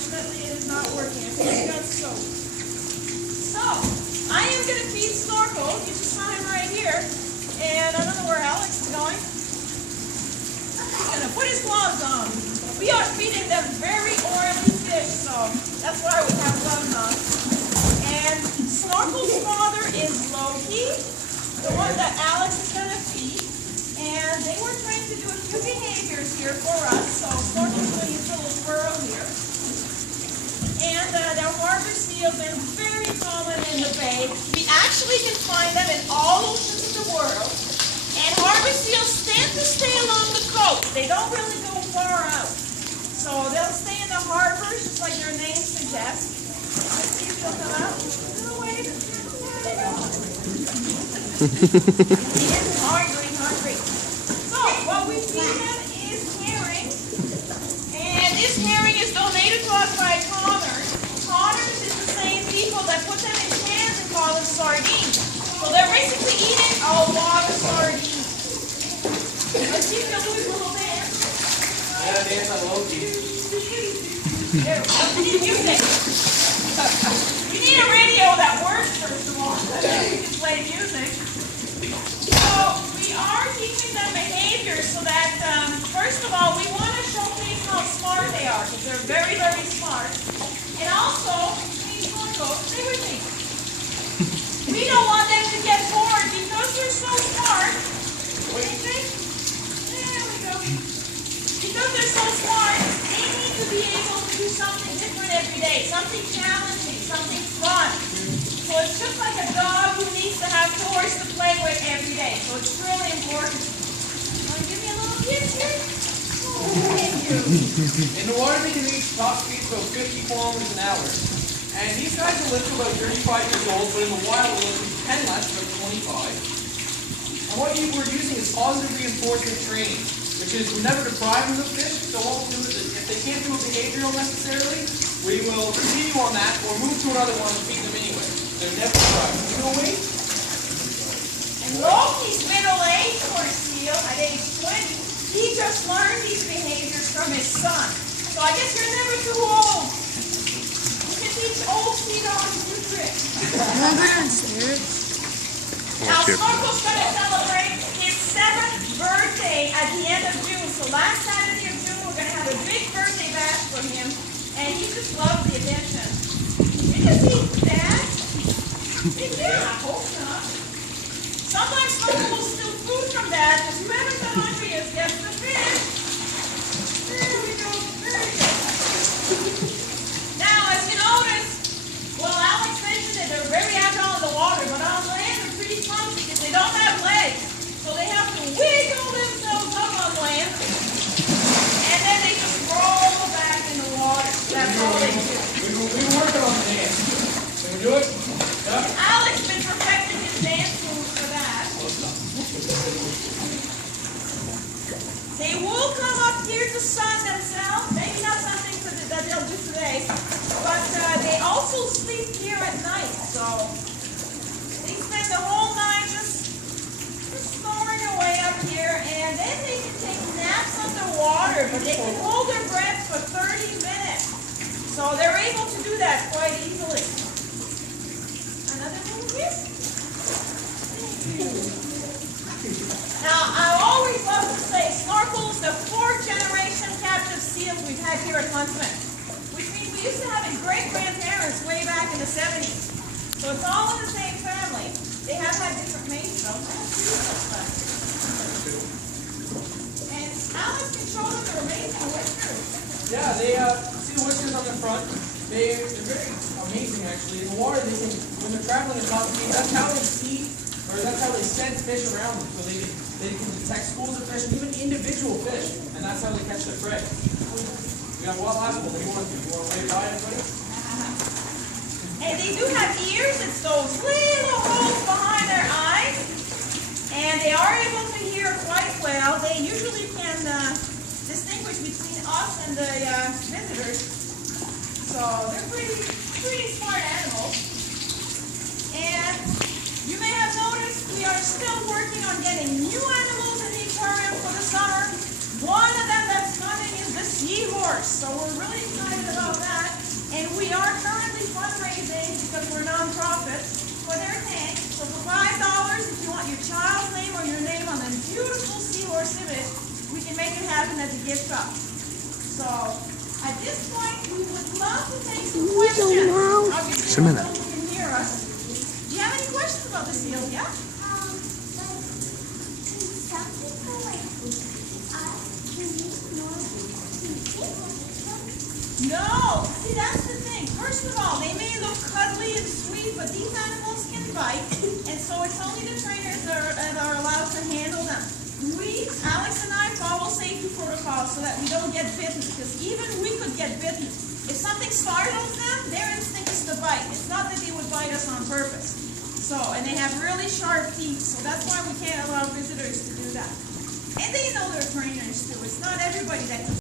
unfortunately it is not working. I think I got soap. So, I am going to feed Snorkel. You just saw him right here. And I don't know where Alex is going. He's going to put his gloves on. We are feeding them very oily fish, so that's why we have gloves on. And Snorkel's father is Loki, the one that Alex is going to feed. And they were trying to do a few behaviors here for us. So Snorkel's doing his little twirl here. And their harbor seals are very common in the bay. We actually can find them in all oceans of the world. And harbor seals tend to stay along the coast. They don't really go far out. So they'll stay in the harbors, just like their name suggests. Let's see if they'll come out. Go away. There they go. He is hungry. So what we feed them is herring. And this herring is donated to us by Connors. Connors is the same people that put them in cans and call them sardines. So they're basically eating a lot of sardines. Let's see if they'll do his little dance. Yeah, dance on Loki. There, we need music. We need a radio that works, first of all. We can play music. So we are teaching them behavior so that, first of all, we want to showcase how smart they are, because they're very, very smart. And also, please don't go, stay with me. We don't want them to get bored because they're so smart. There we go. Because they're so smart, they need to be able to do something different every day, something challenging, something fun. So it's just like a dog who needs to have toys to play with every day. So it's really important. Want to give me a little kiss here? Oh, thank you. In the water, they can reach top speeds of 50 kilometers an hour. And these guys will live to about 35 years old, but in the wild, will live to 10 less, about 25. And what we're using is positive reinforcement training, which is we never deprive them of fish. So what we'll do is, if they can't do a behavioral necessarily, we will continue on that or move to another one and feed them anyway. They're never deprived. You know, wait. And Loki's middle-aged for a seal at age 20. He just learned these behaviors from his son. So I guess you're never too old. You can teach old sea dogs new tricks. Now Snorkel's going to celebrate his 7th birthday at the end of June. So last Saturday of June, we're going to have a big birthday bash for him. And he just loves the attention. You can see Dad. Yeah, I hope not. Sometimes Snorkel will steal food from Dad, because whoever's the hungriest gets the fish. There we go. Now, as you notice, well, Alex mentioned that they're very agile in the water, but on land they're pretty clumsy because they don't have legs. So they have to wiggle themselves up on land, and then they just roll back in the water. That's all they do. We're working on the dance. Can we do it? Yeah. Alex been perfecting his dance moves for that. They will come up here to sun themselves. Maybe not something that they'll do today, but they also sleep here at night. So they spend the whole night just snoring away up here, and then they can take naps underwater, but they can hold their breath for 30 minutes. So they're able to do that quite easily. Another little kiss? Thank you. Now, I always love to say Snorkel's the 4th generation captive seals we've had here at Huntsman, which means we used to have his great-grandparents way back in the 70s. So it's all in the same family. They have had different mates, though. And Alex can show them their amazing whiskers. Yeah, they see the whiskers on the front. They're very amazing, actually. In the water, they can, when they're traveling in top speed, that's how they see, or that's how they sense fish around them. So they can detect schools of fish and even individual fish, and that's how they catch their prey. We got one last one. What do you want to do? You want to wave by everybody? And they do have ears. It's those little holes behind their eyes, and they are able to hear quite well. They usually can distinguish between us and the visitors. So they're pretty smart animals. And you may have noticed we are still working on getting new animals in the aquarium for the summer. One of them that's coming is the seahorse. So we're really excited about that. And we are currently fundraising, because we're nonprofit, for their tank. So for $5, if you want your child's name or your name on a beautiful seahorse image, we can make it happen at the gift shop. So at this point, we would love to take some questions. Obviously, Just a minute. you can hear us. Do you have any questions about the seal? Yeah? No. See, that's the thing. First of all, they may look cuddly and sweet, but these animals can bite, and so it's only the trainers that are allowed to handle them. Alex and I follow safety protocols so that we don't get bitten, because even we could get bitten. If something startles them, their instinct is to bite. It's not that they would bite us on purpose. So, and they have really sharp teeth, so that's why we can't allow visitors to do that. And they know they're trainers too. It's not everybody that can